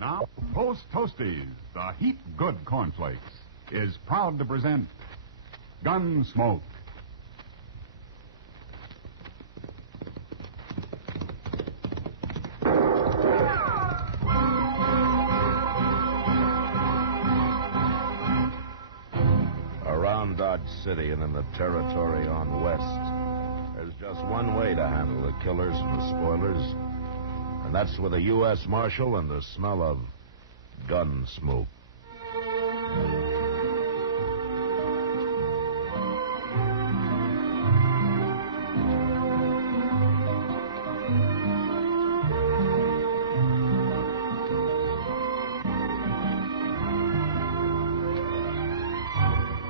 Now, Post Toasties, the heat good cornflakes, is proud to present Gunsmoke. Around Dodge City and in the territory on West, there's just one way to handle the killers and the spoilers, and that's with a U.S. Marshal and the smell of gun smoke.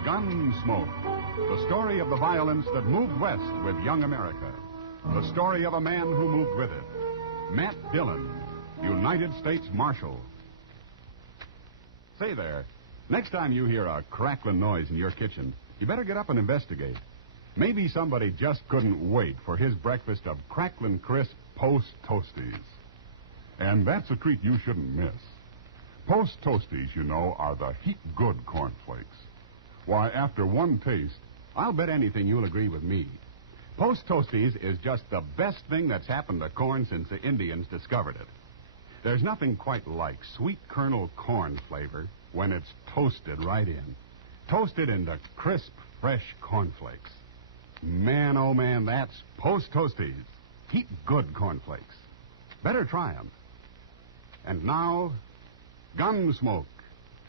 Gunsmoke, the story of the violence that moved west with young America. The story of a man who moved with it. Matt Dillon, United States Marshal. Say there, next time you hear a crackling noise in your kitchen, you better get up and investigate. Maybe somebody just couldn't wait for his breakfast of crackling crisp Post Toasties. And that's a treat you shouldn't miss. Post Toasties, you know, are the heat good cornflakes. Why, after one taste, I'll bet anything you'll agree with me. Post Toasties is just the best thing that's happened to corn since the Indians discovered it. There's nothing quite like sweet kernel corn flavor when it's toasted right in. Toasted into crisp, fresh cornflakes. Man, oh man, that's Post Toasties. Heat good cornflakes. Better try 'em. And now, Gunsmoke,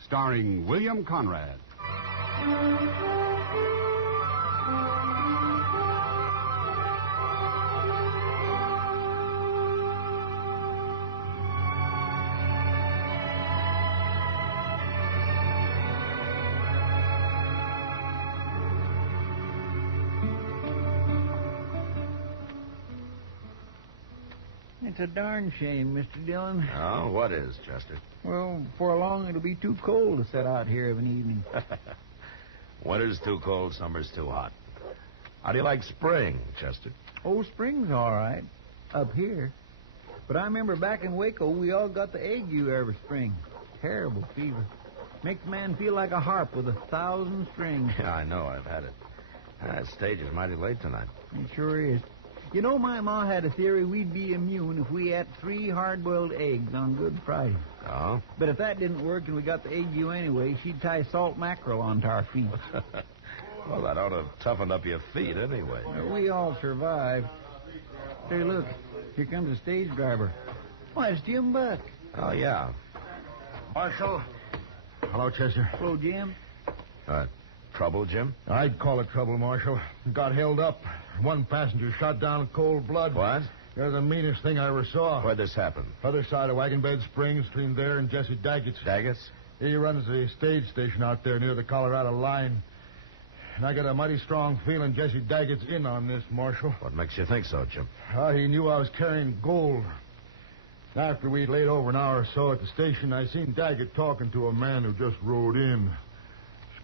starring William Conrad. It's a darn shame, Mr. Dillon. Oh, what is, Chester? Well, before long it'll be too cold to set out here of an evening. Winter's too cold, summer's too hot. How do you like spring, Chester? Oh, spring's all right. Up here. But I remember back in Waco, we all got the ague every spring. Terrible fever. Makes a man feel like a harp with 1,000 strings. Yeah, I know. I've had it. That stage is mighty late tonight. It sure is. You know, my ma had a theory we'd be immune if we ate 3 hard-boiled eggs on Good Friday. Oh? But if that didn't work and we got the ague anyway, she'd tie salt mackerel onto our feet. Well, that ought to have toughened up your feet anyway. We all survived. Hey, look. Here comes the stage driver. Why, it's Jim Buck. Oh, yeah. Marshal. Hello, Chester. Hello, Jim. Trouble, Jim? I'd call it trouble, Marshal. Got held up. One passenger shot down in cold blood. What? They're the meanest thing I ever saw. Where'd this happen? Other side of Wagon Bed Springs, between there and Jesse Daggett's. Daggett's? He runs the stage station out there near the Colorado line. And I got a mighty strong feeling Jesse Daggett's in on this, Marshal. What makes you think so, Jim? He knew I was carrying gold. After we'd laid over an hour or so at the station, I seen Daggett talking to a man who just rode in.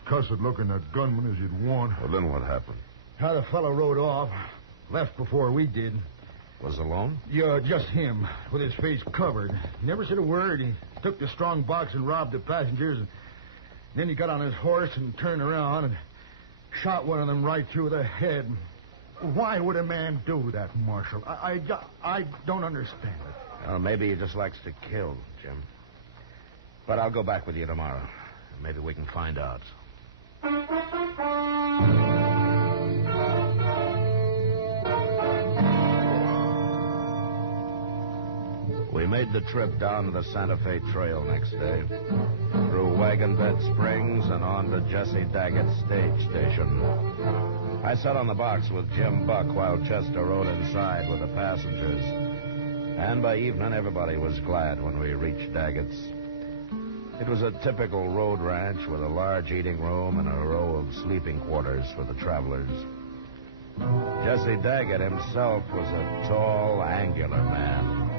Cussed looking at gunman as you'd want. Well, then what happened? How the fellow rode off. Left before we did. Was alone? Yeah, just him, with his face covered. Never said a word. He took the strong box and robbed the passengers. And then he got on his horse and turned around and shot one of them right through the head. Why would a man do that, Marshal? I don't understand it. Well, maybe he just likes to kill, Jim. But I'll go back with you tomorrow. Maybe we can find out. We made the trip down to the Santa Fe Trail next day, through Wagon Bed Springs and on to Jesse Daggett's stage station. I sat on the box with Jim Buck while Chester rode inside with the passengers. And by evening, everybody was glad when we reached Daggett's. It was a typical road ranch with a large eating room and a row of sleeping quarters for the travelers. Jesse Daggett himself was a tall, angular man,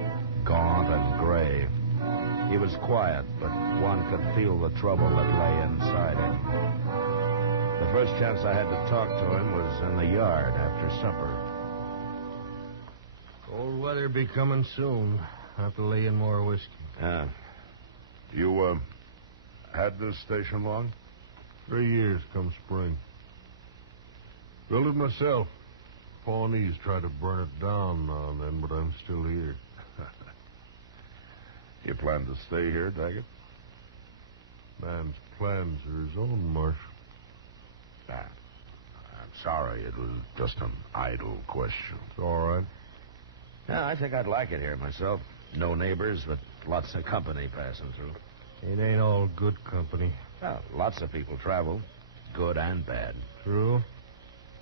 gaunt and gray. He was quiet, but one could feel the trouble that lay inside him. The first chance I had to talk to him was in the yard after supper. Cold weather be coming soon. Have to lay in more whiskey. Yeah. You, had this station long? 3 years come spring. Built it myself. Pawnees tried to burn it down now and then, but I'm still here. You plan to stay here, Daggett? Man's plans are his own, Marshal. I'm sorry. It was just an idle question. It's all right. Yeah, I think I'd like it here myself. No neighbors, but lots of company passing through. It ain't all good company. Well, lots of people travel, good and bad. True?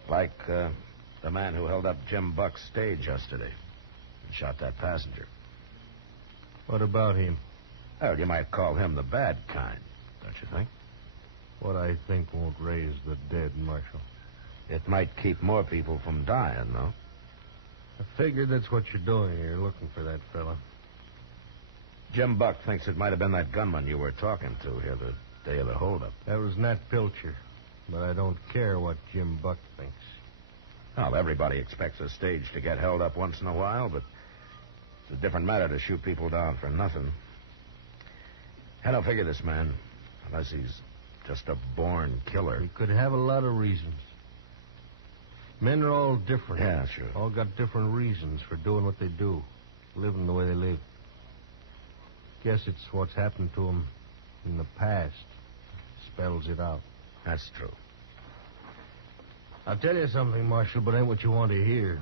Like the man who held up Jim Buck's stage yesterday and shot that passenger. What about him? Well, you might call him the bad kind, don't you think? What I think won't raise the dead, Marshal. It might keep more people from dying, though. I figured that's what you're doing here, looking for that fella. Jim Buck thinks it might have been that gunman you were talking to here the day of the holdup. That was Nat Pilcher. But I don't care what Jim Buck thinks. Well, everybody expects a stage to get held up once in a while, but it's a different matter to shoot people down for nothing. I don't figure this man, unless he's just a born killer. He could have a lot of reasons. Men are all different. Yeah, sure. All got different reasons for doing what they do, living the way they live. Guess it's what's happened to them in the past spells it out. That's true. I'll tell you something, Marshal, but ain't what you want to hear.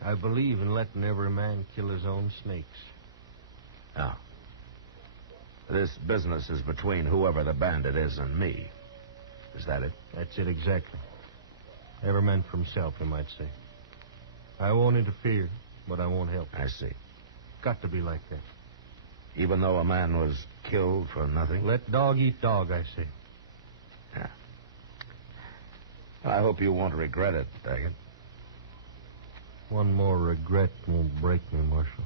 I believe in letting every man kill his own snakes. Now, this business is between whoever the bandit is and me. Is that it? That's it exactly. Every man for himself, you might say. I won't interfere, but I won't help. I see. Got to be like that. Even though a man was killed for nothing? Let dog eat dog, I say. Yeah. I hope you won't regret it, Daggett. One more regret won't break me, Marshal.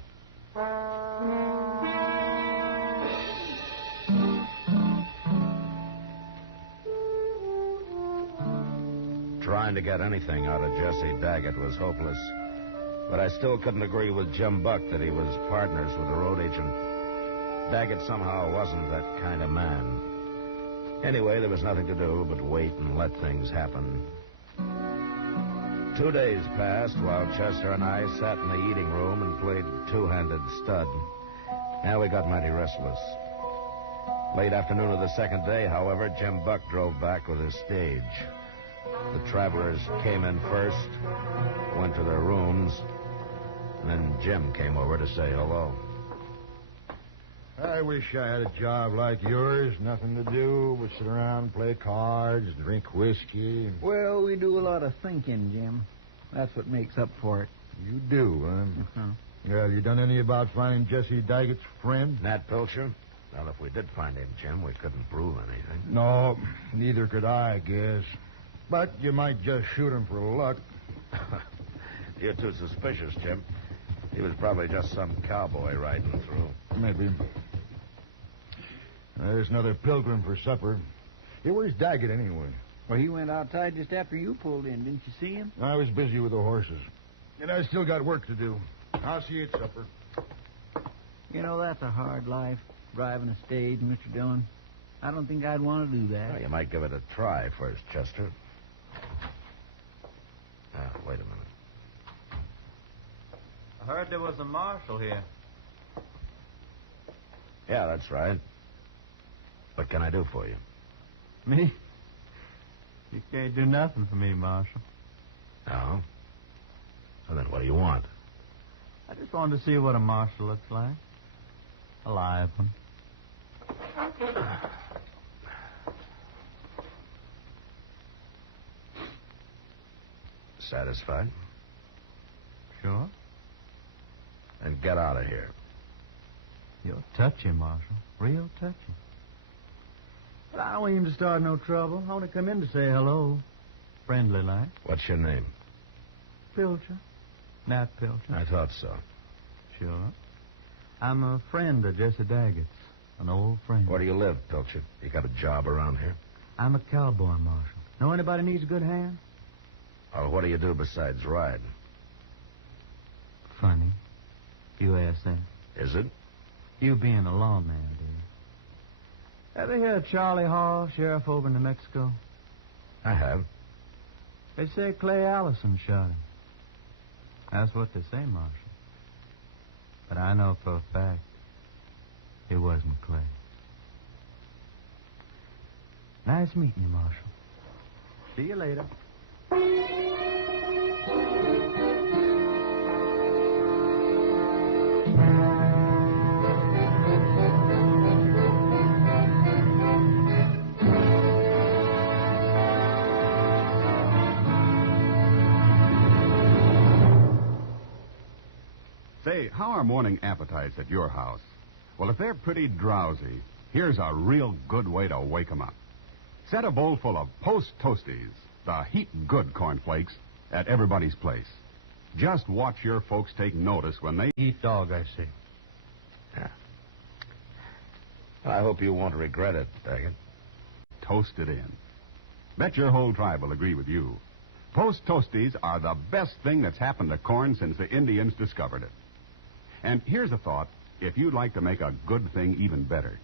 Trying to get anything out of Jesse Daggett was hopeless. But I still couldn't agree with Jim Buck that he was partners with the road agent. Daggett somehow wasn't that kind of man. Anyway, there was nothing to do but wait and let things happen. 2 days passed while Chester and I sat in the eating room and played two-handed stud. Now we got mighty restless. Late afternoon of the second day, however, Jim Buck drove back with his stage. The travelers came in first, went to their rooms, and then Jim came over to say hello. I wish I had a job like yours. Nothing to do but sit around, play cards, drink whiskey. Well, we do a lot of thinking, Jim. That's what makes up for it. You do, huh? Uh-huh. Well, you done any about finding Jesse Daggett's friend? Nat Pilcher? Well, if we did find him, Jim, we couldn't prove anything. No, neither could I guess. But you might just shoot him for luck. You're too suspicious, Jim. He was probably just some cowboy riding through. Maybe. There's another pilgrim for supper. Hey, where's Daggett anyway? Well, he went outside just after you pulled in. Didn't you see him? I was busy with the horses. And I still got work to do. I'll see you at supper. You know, that's a hard life, driving a stage, Mr. Dillon. I don't think I'd want to do that. Well, you might give it a try first, Chester. Wait a minute. I heard there was a marshal here. Yeah, that's right. What can I do for you? Me? You can't do nothing for me, Marshal. No? Well, then what do you want? I just wanted to see what a marshal looks like. A live one. Satisfied? Sure. Then get out of here. You're touchy, Marshal. Real touchy. But I don't want him to start no trouble. I want to come in to say hello. Friendly like. What's your name? Pilcher. Nat Pilcher. I thought so. Sure. I'm a friend of Jesse Daggett's. An old friend. Where do you live, Pilcher? You got a job around here? I'm a cowboy, Marshal. Know anybody needs a good hand? Or what do you do besides ride? Funny. You ask that. Is it? You being a lawman, dear. Ever hear of Charlie Hall, sheriff over in New Mexico? I have. They say Clay Allison shot him. That's what they say, Marshal. But I know for a fact it wasn't Clay. Nice meeting you, Marshal. See you later. Say, how are morning appetites at your house? Well, if they're pretty drowsy, here's a real good way to wake 'em up. Set a bowl full of Post Toasties, the heat-good cornflakes, at everybody's place. Just watch your folks take notice when they Eat dog, I say. Yeah. I hope you won't regret it, Daggett. toast it in. Bet your whole tribe will agree with you. Post Toasties are the best thing that's happened to corn since the Indians discovered it. And here's a thought, if you'd like to make a good thing even better.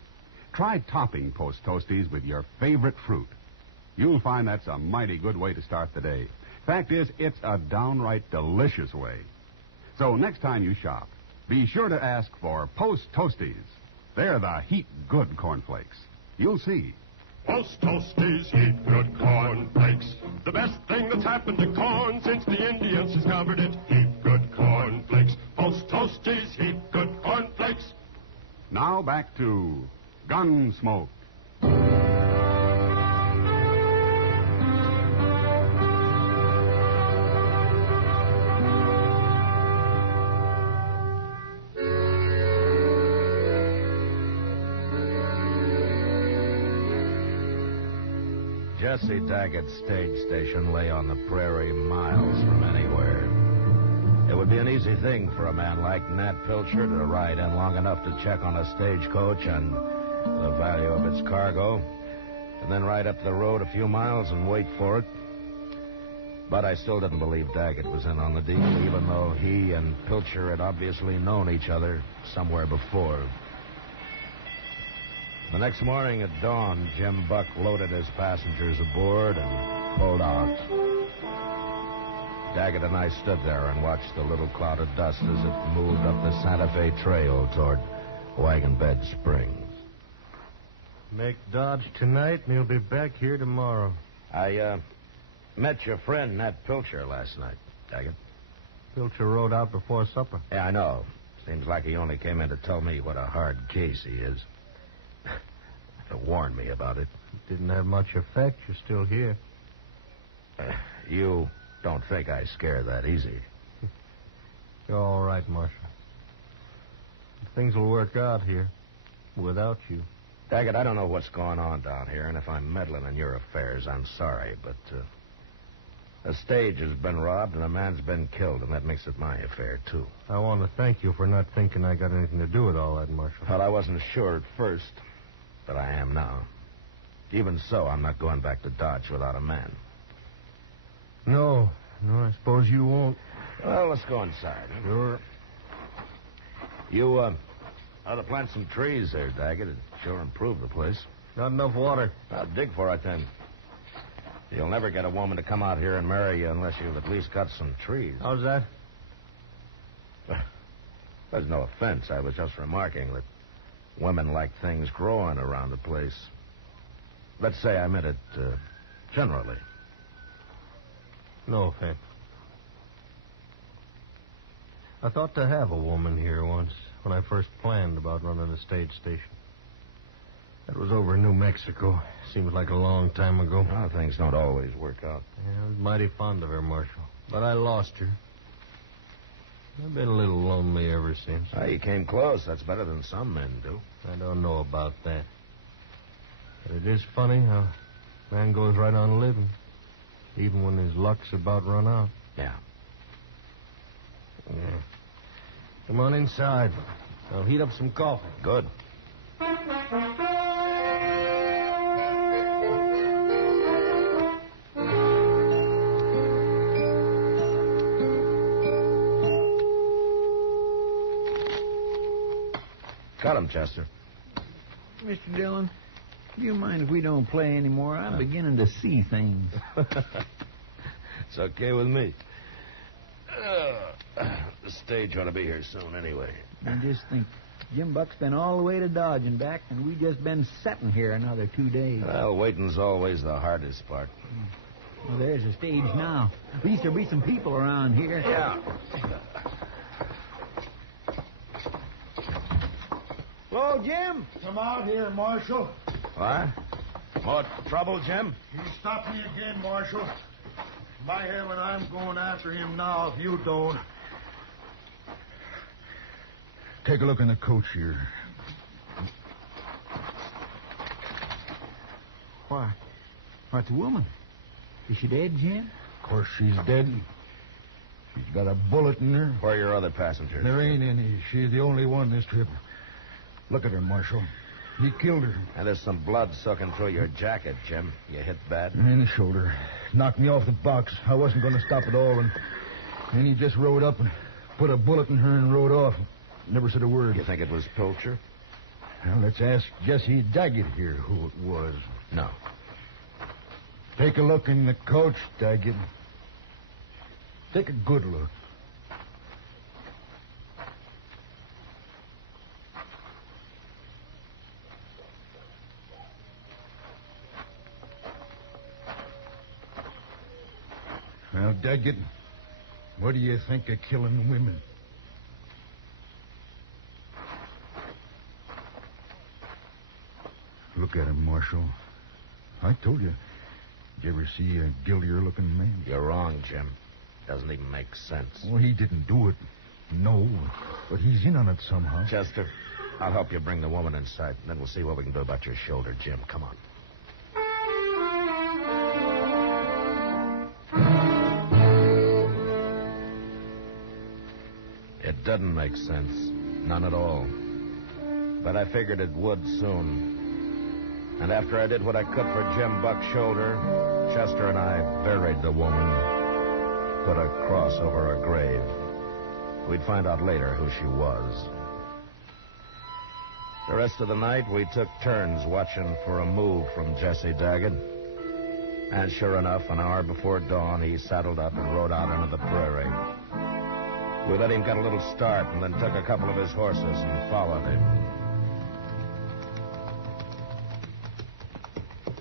Try topping Post Toasties with your favorite fruit. You'll find that's a mighty good way to start the day. Fact is, it's a downright delicious way. So next time you shop, be sure to ask for Post Toasties. They're the heat-good cornflakes. You'll see. Post Toasties, heat good cornflakes. The best thing that's happened to corn since the Indians discovered it. Heat good cornflakes. Post Toasties, heat good cornflakes. Now back to Gunsmoke. Jesse Daggett's stage station lay on the prairie miles from anywhere. It would be an easy thing for a man like Nat Pilcher to ride in long enough to check on a stagecoach and the value of its cargo, and then ride up the road a few miles and wait for it. But I still didn't believe Daggett was in on the deal, even though he and Pilcher had obviously known each other somewhere before. The next morning at dawn, Jim Buck loaded his passengers aboard and pulled out. Daggett and I stood there and watched the little cloud of dust as it moved up the Santa Fe Trail toward Wagon Bed Springs. Make Dodge tonight, and he'll be back here tomorrow. I met your friend Nat Pilcher last night, Daggett. Pilcher rode out before supper. Yeah, I know. Seems like he only came in to tell me what a hard case he is. To warn me about it. It didn't have much effect. You're still here. You don't think I scare that easy? You're all right, Marshal. Things will work out here without you. Daggett, I don't know what's going on down here, and if I'm meddling in your affairs, I'm sorry, but a stage has been robbed and a man's been killed, and that makes it my affair, too. I want to thank you for not thinking I got anything to do with all that, Marshal. Well, I wasn't sure at first, but I am now. Even so, I'm not going back to Dodge without a man. No, I suppose you won't. Well, let's go inside. Sure. You, ought to plant some trees there, Daggett. It'd sure improve the place. Not enough water. I'll dig for it, then. You'll never get a woman to come out here and marry you unless you've at least cut some trees. How's that? There's no offense. I was just remarking that women like things growing around the place. Let's say I meant it generally. No offense. I thought to have a woman here once when I first planned about running a stage station. That was over in New Mexico. Seems like a long time ago. Well, things don't always work out. Yeah, I was mighty fond of her, Marshal. But I lost her. I've been a little lonely ever since. Well, you came close. That's better than some men do. I don't know about that. But it is funny how a man goes right on living, even when his luck's about run out. Yeah. Come on inside. I'll heat up some coffee. Good. Cut him, Chester. Mr. Dillon, You mind if we don't play anymore? I'm beginning to see things. It's okay with me. The stage ought to be here soon anyway. And just think, Jim Buck's been all the way to Dodge and back, and we just been sitting here another 2 days. Well, waiting's always the hardest part. Well, there's the stage now. At least there'll be some people around here. Yeah. Hello, Jim. Come out here, Marshal. What? More trouble, Jim? You stop me again, Marshal. By heaven, I'm going after him now if you don't. Take a look in the coach here. Why? What's the woman? Is she dead, Jim? Of course, she's dead. She's got a bullet in her. Where are your other passengers? There ain't any. She's the only one this trip. Look at her, Marshal. He killed her. And there's some blood soaking through your jacket, Jim. You hit bad? In the shoulder. Knocked me off the box. I wasn't going to stop at all. And then he just rode up and put a bullet in her and rode off. Never said a word. You think it was Pilcher? Well, let's ask Jesse Daggett here who it was. No. Take a look in the coach, Daggett. Take a good look. Well, Daggett, what do you think of killing women? Look at him, Marshal. I told you. Did you ever see a guiltier-looking man? You're wrong, Jim. Doesn't even make sense. Well, he didn't do it. No, but he's in on it somehow. Chester, I'll help you bring the woman inside. Then we'll see what we can do about your shoulder, Jim. Come on. It doesn't make sense. None at all. But I figured it would soon. And after I did what I could for Jim Buck's shoulder, Chester and I buried the woman, put a cross over her grave. We'd find out later who she was. The rest of the night, we took turns watching for a move from Jesse Daggett. And sure enough, an hour before dawn, he saddled up and rode out into the prairie. We let him get a little start and then took a couple of his horses and followed him.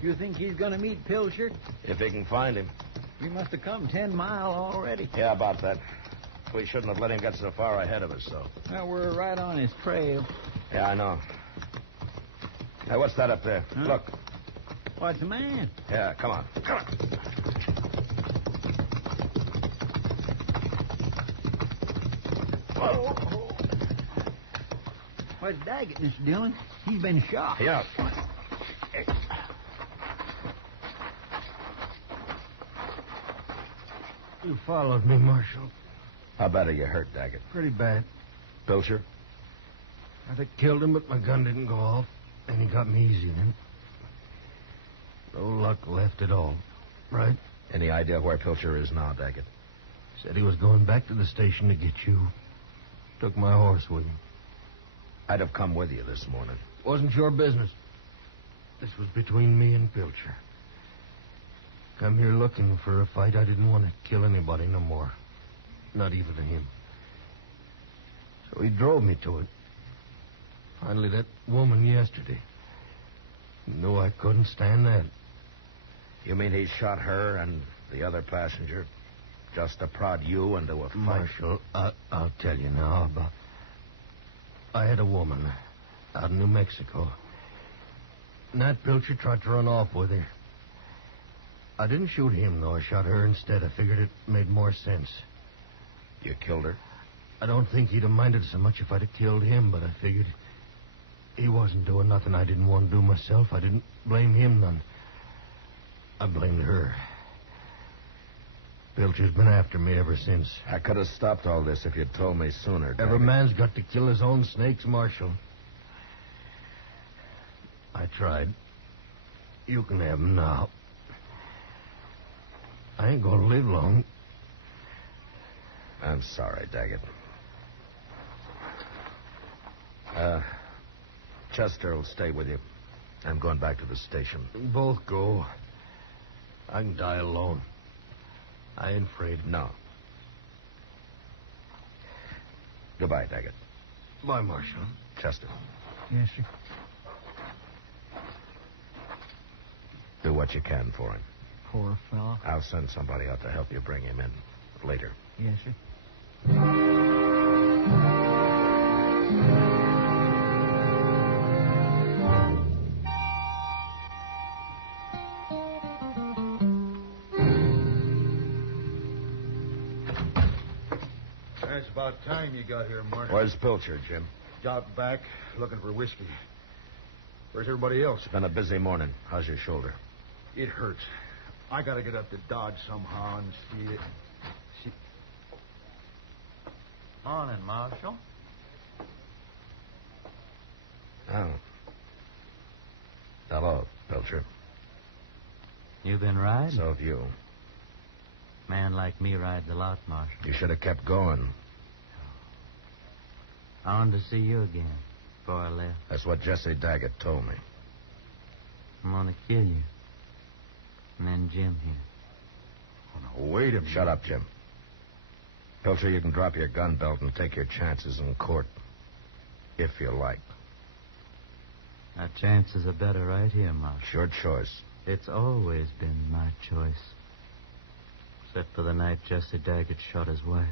You think he's going to meet Pilcher? If he can find him. He must have come 10 mile already. Yeah, about that. We shouldn't have let him get so far ahead of us, though. Well, we're right on his trail. Yeah, I know. Hey, what's that up there? Huh? Look. What's the man? Yeah, come on. Come on. Whoa. What's Daggett, Mr. Dillon? He's been shot. Yeah. You followed me, Marshal. How bad are you hurt, Daggett? Pretty bad. Pilcher? I'd have killed him, but my gun didn't go off. And he got me easy then. No luck left at all. Right? Any idea where Pilcher is now, Daggett? Said he was going back to the station to get you. Took my horse with him. I'd have come with you this morning. Wasn't your business. This was between me and Pilcher. Come here looking for a fight. I didn't want to kill anybody no more. Not even him. So he drove me to it. Finally, that woman yesterday. Knew I couldn't stand that. You mean he shot her and the other passenger just to prod you into a fight? Marshal, I'll tell you now about... I had a woman out in New Mexico. Nat Pilcher tried to run off with her. I didn't shoot him, though. I shot her instead. I figured it made more sense. You killed her? I don't think he'd have minded so much if I'd have killed him, but I figured he wasn't doing nothing I didn't want to do myself. I didn't blame him none. I blamed her. Pilcher's been after me ever since. I could have stopped all this if you'd told me sooner, Daggett. Every man's got to kill his own snakes, Marshal. I tried. You can have him now. I ain't gonna live long. I'm sorry, Daggett. Chester will stay with you. I'm going back to the station. Both go. I can die alone. I ain't afraid. No. Goodbye, Daggett. Bye, Marshal. Chester, Yes, sir. do what you can for him. Poor fellow. I'll send somebody out to help you bring him in later. Yes, sir. It's about time you got here, Marshal. Where's Pilcher, Jim? Out back, looking for whiskey. Where's everybody else? It's been a busy morning. How's your shoulder? It hurts. I gotta get up to Dodge somehow and see it. Morning, Marshal. Oh. Hello, Pilcher. You been riding? So have you. Man like me rides a lot, Marshal. You should have kept going. I wanted to see you again before I left. That's what Jesse Daggett told me. I'm gonna kill you. And then Jim here. Oh, now, wait a minute. Shut up, Jim. Pilcher, you can drop your gun belt and take your chances in court. If you like. Our chances are better right here, Marshal. It's your choice. It's always been my choice. Except for the night Jesse Daggett shot his wife.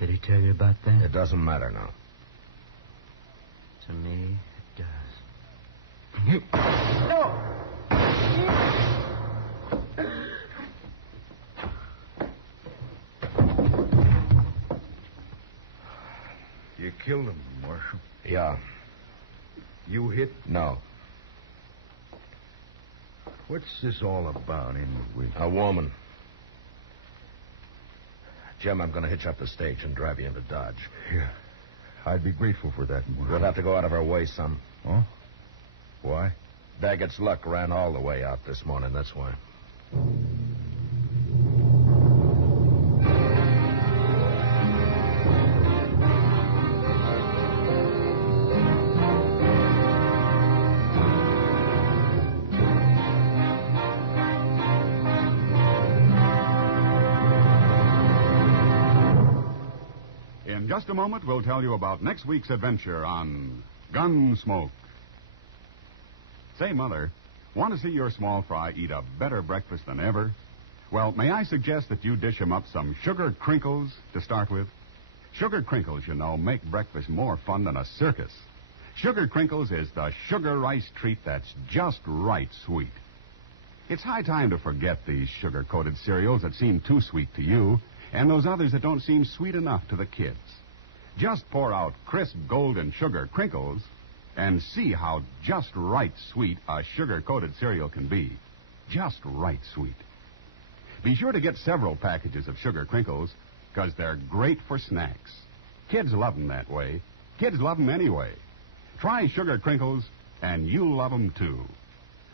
Did he tell you about that? It doesn't matter now. To me, it does. You killed him, Marshal. Yeah. You hit? No. What's this all about, anyway? A woman. Jim, I'm going to hitch up the stage and drive you into Dodge. Yeah. I'd be grateful for that, Marshal. We'll have to go out of our way some. Huh? Why? Daggett's luck ran all the way out this morning, that's why. In just a moment, we'll tell you about next week's adventure on Gunsmoke. Say, Mother, want to see your small fry eat a better breakfast than ever? Well, may I suggest that you dish him up some sugar crinkles to start with? Sugar crinkles, you know, make breakfast more fun than a circus. Sugar crinkles is the sugar rice treat that's just right sweet. It's high time to forget these sugar-coated cereals that seem too sweet to you and those others that don't seem sweet enough to the kids. Just pour out crisp golden sugar crinkles and see how just right sweet a sugar-coated cereal can be. Just right sweet. Be sure to get several packages of sugar crinkles because they're great for snacks. Kids love them that way. Kids love them anyway. Try sugar crinkles and you'll love them too.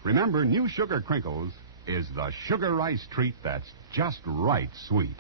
Remember, new sugar crinkles is the sugar rice treat that's just right sweet.